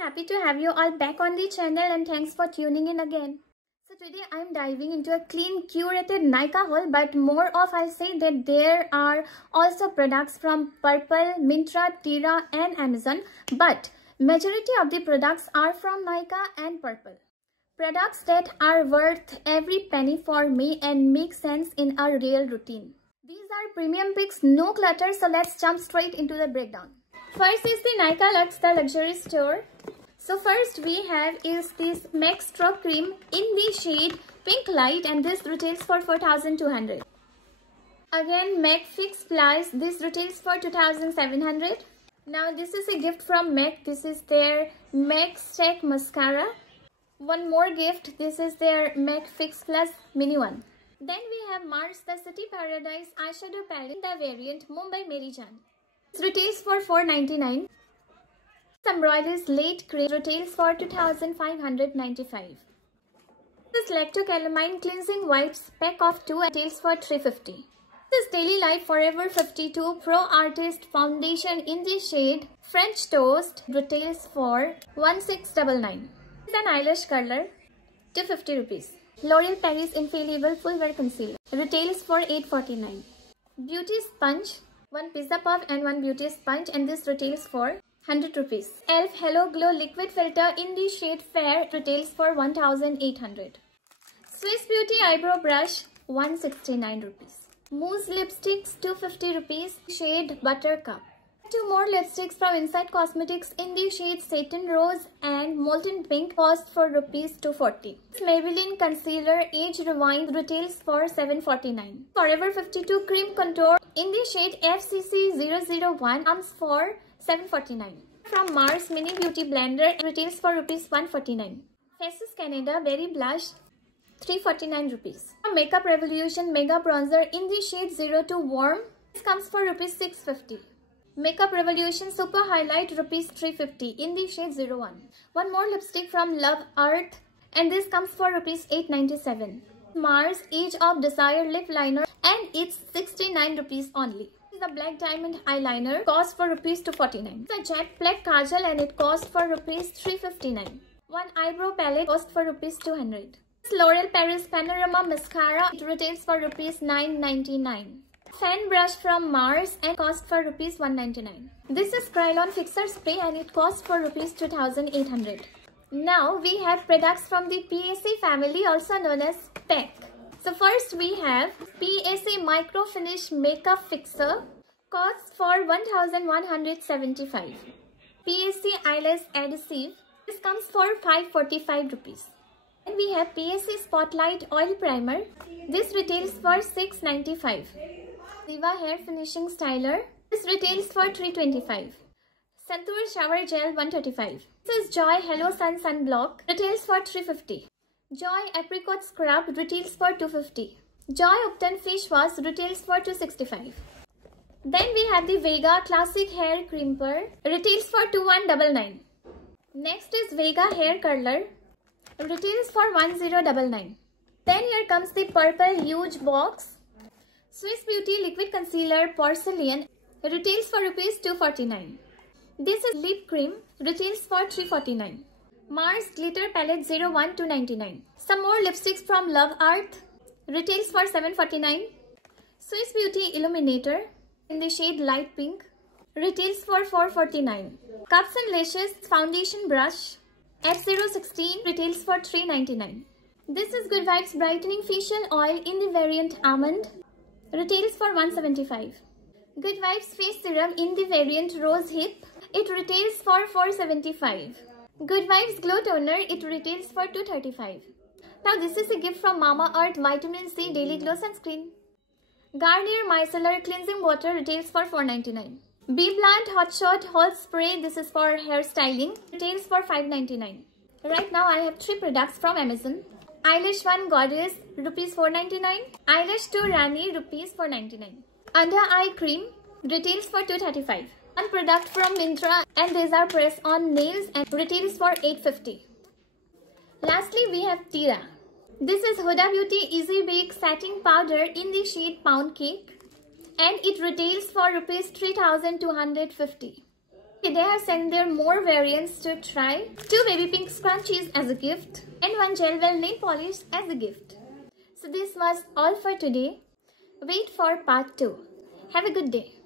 happy to have you all back on the channel and thanks for tuning in again. So today I am diving into a clean curated Nykaa haul, but more of I'll say that there are also products from Purplle, Myntra, Tira and Amazon, but majority of the products are from Nykaa and Purplle. Products that are worth every penny for me and make sense in a real routine. These are premium picks, no clutter, so let's jump straight into the breakdown. First is the Nykaa Luxe, the luxury store. So first we have is this MAC Stroke Cream in the shade Pink Light, and this retails for 4,200. Again MAC Fix Plus, this retails for 2,700. Now this is a gift from MAC. This is their MAC Stack Mascara. One more gift, this is their MAC Fix Plus Mini one. Then we have Mars the City Paradise Eyeshadow Palette, the variant Mumbai Meri Jaan. This retails for 499. Embroideries Late Cream retails for 2,595. This Lactocalamine Cleansing Wipes pack of 2 retails for 350. This Daily Life Forever 52 Pro Artist Foundation in the shade French Toast retails for 1699. This is an eyelash curler, 250 rupees. L'Oreal Paris Infallible Full Wear Concealer retails for 849. Beauty Sponge, one pizza puff and one beauty sponge, and this retails for 100 rupees. ELF Hello Glow Liquid Filter in the shade Fair retails for 1,800. Swiss Beauty Eyebrow Brush, 169 rupees. Mousse Lipsticks, 250 rupees, shade Buttercup. Two more lipsticks from Inside Cosmetics in the shade Satin Rose and Molten Pink cost for rupees 240. Maybelline Concealer Age Rewind retails for 749. Forever 52 Cream Contour in the shade FCC 001 comes for 749. From Mars Mini Beauty Blender retails for rupees 149. Faces Canada Berry Blush, 349 rupees. Makeup Revolution Mega Bronzer in the shade 02 Warm, this comes for rupees 650. Makeup Revolution Super Highlight rupees 350 in the shade 01. One more lipstick from Love Earth, and this comes for rupees 897. Mars Age of Desire Lip Liner, and it's 69 rupees only. This is a Black Diamond Eyeliner, cost for rupees 249. It's a Jet Black Kajal and it cost for rupees 359. One eyebrow palette cost for rupees 200. This L'Oreal Paris Panorama Mascara, it retails for rupees 999. Fan brush from Mars and cost for rupees 199. This is Krylon Fixer Spray and it costs for rupees 2,800. Now we have products from the PAC family, also known as PAC. So first we have PAC Micro Finish Makeup Fixer, costs for 1,175. PAC Eyelash Adhesive, this comes for 545 rupees. And we have PAC Spotlight Oil Primer, this retails for 695. Diva Hair Finishing Styler, this retails for 325. Santur Shower Gel 135. This is Joy Hello Sun Sunblock, retails for 350. Joy Apricot Scrub retails for 250. Joy Upton Fish Wash retails for 265. Then we have the Vega Classic Hair Crimper, retails for 2199. Next is Vega Hair Curler, retails for 1099. Then here comes the Purplle Huge Box Swiss Beauty Liquid Concealer Porcelain, retails for rupees 249. This is Lip Cream, retails for 349. Mars Glitter Palette 01299. Some more lipsticks from Love Earth, retails for 749. Swiss Beauty Illuminator in the shade Light Pink, retails for 449. Cups and Lashes Foundation Brush F016 retails for 399. This is Good Vibes Brightening Facial Oil in the variant Almond, retails for 175. Good Vibes Face Serum in the variant Rose Hip, it retails for 475. Good Vibes Glow Toner, it retails for 235. Now this is a gift from Mama Earth Vitamin C Daily Glow Sunscreen. Garnier Micellar Cleansing Water retails for 499. BBlunt Hot Shot Hot Spray, this is for hair styling, retails for 599. Right now I have 3 products from Amazon. Eyelash 1 Goddess, rupees 499. Eyelash 2 Rani, rupees 499. Under Eye Cream, retails for 235. One product from Myntra, and these are press on nails and retails for 850. Lastly we have Tira. This is Huda Beauty Easy Bake Setting Powder in the shade Pound Cake, and it retails for rupees 3,250. They have sent their more variants to try. 2 baby pink scrunchies as a gift and 1 gel well nail polish as a gift. So this was all for today. Wait for part 2. Have a good day.